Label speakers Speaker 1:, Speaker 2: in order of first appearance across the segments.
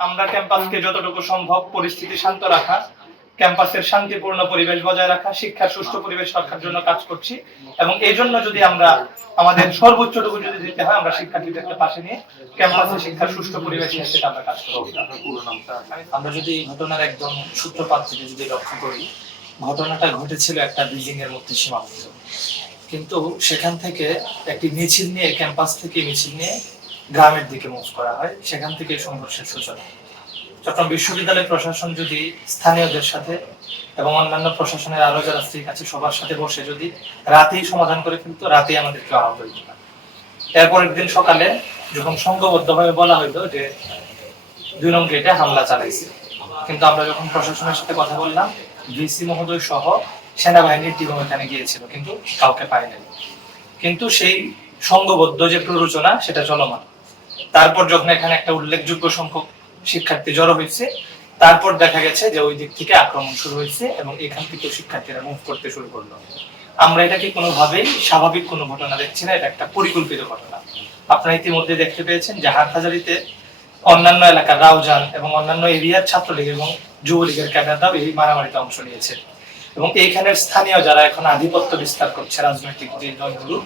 Speaker 1: আমরা ক্যাম্পাসকে যতটুকু সম্ভব পরিস্থিতি শান্ত রাখা, ক্যাম্পাসের শান্তিপূর্ণ পরিবেশ বজায় রাখা, শিক্ষার সুষ্ঠু পরিবেশ রক্ষার জন্য কাজ করছি এবং এই জন্য যদি আমরা আমাদের সর্বোচ্চটুকু যদি দিতে হয়, আমরা শিক্ষার্থীদেরকে পাশে নিয়ে ক্যাম্পাসে শিক্ষার সুষ্ঠু পরিবেশ নিয়ে সেটা আমরা কাজ করব।
Speaker 2: আমরা যদি ঘটনার একদম সূত্রপাত থেকে যদি লক্ষ্য করি, ঘটনাটা ঘটেছিল একটা বিল্ডিং এর মধ্যে সীমাবদ্ধ। কিন্তু সেখান থেকে একটি মিছিল নিয়ে, ক্যাম্পাস থেকে মিছিল নিয়ে গ্রামের দিকে মুভ করা হয়, সেখান থেকে সংঘর্ষের সূচনা। চট্টগ্রাম বিশ্ববিদ্যালয় প্রশাসন যদি স্থানীয়দের সাথে এবং অন্যান্য প্রশাসনের আরও যারা স্ত্রী আছে, সবার সাথে বসে যদি রাতেই সমাধান করে ফেলতো, রাতেই আমাদেরকে আহত হইতো না। এরপরের দিন সকালে যখন সংঘবদ্ধভাবে বলা হইল যে দুই নং গেটে হামলা চালাইছে, কিন্তু আমরা যখন প্রশাসনের সাথে কথা বললাম, ডিসি মহোদয় সহ সেনাবাহিনীর টিম এখানে গিয়েছিল, কিন্তু কাউকে পায় নাই কিন্তু সেই সংঘবদ্ধ যে প্ররোচনা, সেটা চলমান। তারপর যখন এখানে একটা উল্লেখযোগ্য সংখ্যক শিক্ষার্থী জড়ো হয়েছে, তারপর দেখা গেছে যে ওই দিক থেকে আক্রমণ শুরু হয়েছে এবং এখান থেকে শিক্ষার্থীরা মুভ করতে শুরু করল। আমরা এটাকে কোনোভাবেই স্বাভাবিক কোনো ঘটনা দেখছি না, এটা একটা পরিকল্পিত ঘটনা। আপনারা ইতিমধ্যে দেখতে পেয়েছেন যে হাটহাজারিতে অন্যান্য এলাকার রাউজান এবং অন্যান্য এরিয়ার ছাত্রলীগ এবং যুবলীগের ক্যাডাররাও এই মারামারিতে অংশ নিয়েছে। এবং এইখানের স্থানীয় যারা এখন আধিপত্য বিস্তার করছে রাজনৈতিক যে দলগুলো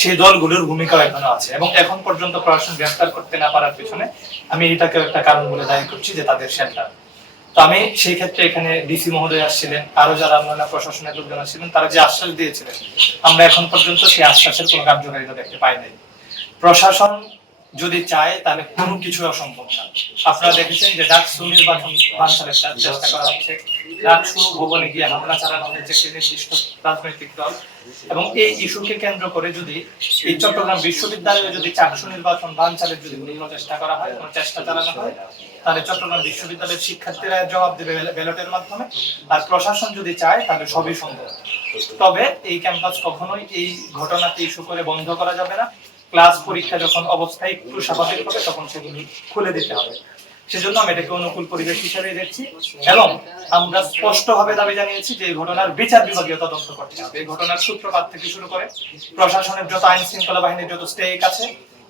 Speaker 2: সেই দলগুলোর ভূমিকা এখনও আছে। এবং এখন পর্যন্ত প্রশাসন গ্রেফতার করতে না পারার পিছনে আমি এটাকে একটা কারণ বলে দায়ী করছি যে তাদের সেন্টার। তো আমি সেই ক্ষেত্রে এখানে ডিসি মহোদয় আসছিলেন আরও যারা আমরা প্রশাসনের লোকজন আসছিলেন, তারা যে আশ্বাস দিয়েছিলেন, আমরা এখন পর্যন্ত সেই আশ্বাসের কোনো কার্যকারিতা দেখতে পাই নাই প্রশাসন যদি চায়, তাহলে কোনো কিছু অসম্ভব না। আপনারা দেখেছেন যে ডাকসু নির্বাচন বানচালের চেষ্টা করা হচ্ছে। ডাকসু ভবনে গিয়ে হামলা চালানো হয়েছে একটি নির্দিষ্ট রাজনৈতিক দল। এবং এই ইস্যুকে কেন্দ্র করে যদি এই চট্টগ্রাম বিশ্ববিদ্যালয়ে যদি চাকসু নির্বাচন বানচালের যদি কোনো চেষ্টা করা হয়, কোনো চেষ্টা চালানো হয়, তাহলে চট্টগ্রাম বিশ্ববিদ্যালয়ের শিক্ষার্থীরা জবাব দেবে ব্যাল- ব্যালটের মাধ্যমে। আর প্রশাসন যদি চায়, তাহলে সবই সম্ভব। তবে এই ক্যাম্পাস কখনোই এই ঘটনাকে ইস্যু করে বন্ধ করা যাবে না। ক্লাস পরীক্ষা যখন অবস্থা একটু স্বাভাবিক হবে, তখন সেগুলি খুলে দিতে হবে। সেজন্য আমি এটাকে অনুকূল পরিবেশ হিসেবে দেখছি এবং আমরা স্পষ্টভাবে দাবি জানিয়েছি যে এই ঘটনার বিচার বিভাগীয় তদন্ত করতে হবে। এই ঘটনার সূত্রপাত থেকে শুরু করে প্রশাসনের যত আইন শৃঙ্খলা বাহিনীর যত স্টেক আছে,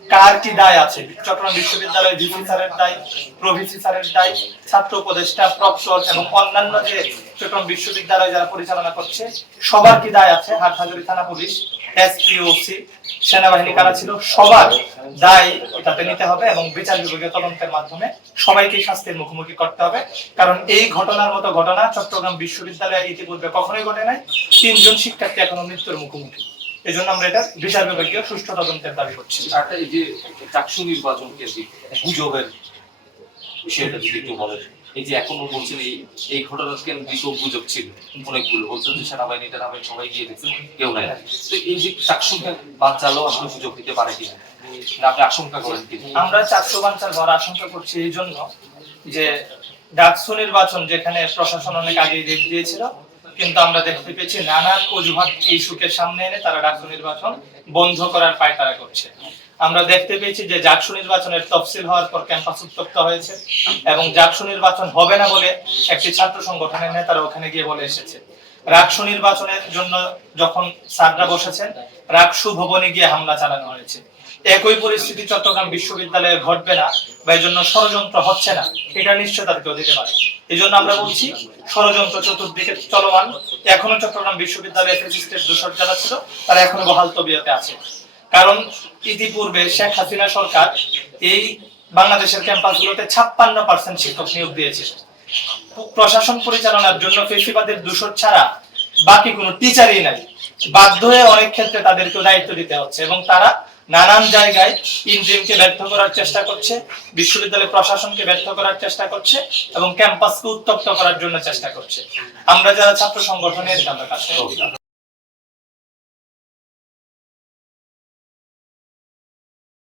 Speaker 2: কার কি দায় আছে, চট্টগ্রাম বিশ্ববিদ্যালয়ের ভিসি স্যারের দায়, প্রভিসি স্যারের দায়, ছাত্র উপদেষ্টা প্রক্টর এবং অন্যান্য যে চট্টগ্রাম বিশ্ববিদ্যালয় যারা পরিচালনা করছে, সবার কি দায় আছে? হাটহাজারী থানা পুলিশ এসপিওসি সেনাবাহিনী কারা ছিল? সবার দায় এটাতে নিতে হবে এবং বিচার বিভাগীয় তদন্তের মাধ্যমে সবাইকে শাস্তির মুখোমুখি করতে হবে। কারণ এই ঘটনার মতো ঘটনা চট্টগ্রাম বিশ্ববিদ্যালয়ে ইতিপূর্বে কখনোই ঘটে নাই। তিনজন শিক্ষার্থী এখনও মৃত্যুর মুখোমুখি। এই জন্য আমরা এটা বিচার বিভাগীয় সুষ্ঠু তদন্তের দাবি করছি।
Speaker 3: এই যে চাকসু নির্বাচন গুজবের বিষয়টা যদি একটু বলেন। এই যে এখনও বলছেন এই এই ঘটনার কেন্দ্রিক গুজব ছিল? অনেকগুলো। বলছেন যে সেনাবাহিনী টানাবাহিনী সবাই গিয়ে দেখছেন, কেউ নাই। তো এই যে চাকসু বাচ্চালো আসলে সুযোগ দিতে পারে কিনা? আপনি আশঙ্কা করেন কিনা?
Speaker 1: আমরা চারশো বাঞ্চার হওয়ার আশঙ্কা করছি এই জন্য যে ডাকসু নির্বাচন যেখানে প্রশাসন অনেক আগে দেখ দিয়েছিল, কিন্তু আমরা দেখতে পেয়েছি নানান অজুহাত সুখের সামনে এনে তারা ডাকসু নির্বাচন বন্ধ করার পায়তারা করছে। আমরা দেখতে পেয়েছি যে জাকসু নির্বাচনের তফসিল হওয়ার পর ক্যাম্পাস উত্তপ্ত হয়েছে এবং জাকসু নির্বাচন হবে না বলে একটি ছাত্র সংগঠনের নেতারা ওখানে গিয়ে বলে এসেছে। রাকসু নির্বাচনের জন্য যখন স্যাররা বসেছেন, রাকসু ভবনে গিয়ে হামলা চালানো হয়েছে। একই পরিস্থিতি চট্টগ্রাম বিশ্ববিদ্যালয়ে ঘটবে না বা এই জন্য ষড়যন্ত্র হচ্ছে না, এটা নিশ্চয়তা কেউ দিতে পারে এই জন্য আমরা বলছি, ষড়যন্ত্র চতুর্দিকে চলমান। এখনও চট্টগ্রাম বিশ্ববিদ্যালয়ে ফেসিস্টের দূষণ যারা ছিল, তারা এখনও বহাল তবিয়তে আছে। কারণ ইতিপূর্বে শেখ হাসিনা সরকার এই বাংলাদেশের ক্যাম্পাসগুলোতে ছাপ্পান্ন পার্সেন্ট শিক্ষক নিয়োগ দিয়েছে। প্রশাসন পরিচালনার জন্য ফেসিবাদের দূষণ ছাড়া বাকি কোনো টিচারই নাই। বাধ্য হয়ে অনেক ক্ষেত্রে তাদেরকে দায়িত্ব দিতে হচ্ছে এবং তারা নানান জায়গায় ইন্ডিয়ানকে ব্যর্থ করার চেষ্টা করছে, বিশ্ববিদ্যালয় প্রশাসনকে ব্যর্থ করার চেষ্টা করছে এবং ক্যাম্পাসকে উত্তপ্ত করার জন্য চেষ্টা করছে। আমরা যারা ছাত্র সংগঠনের, আমরা কাজ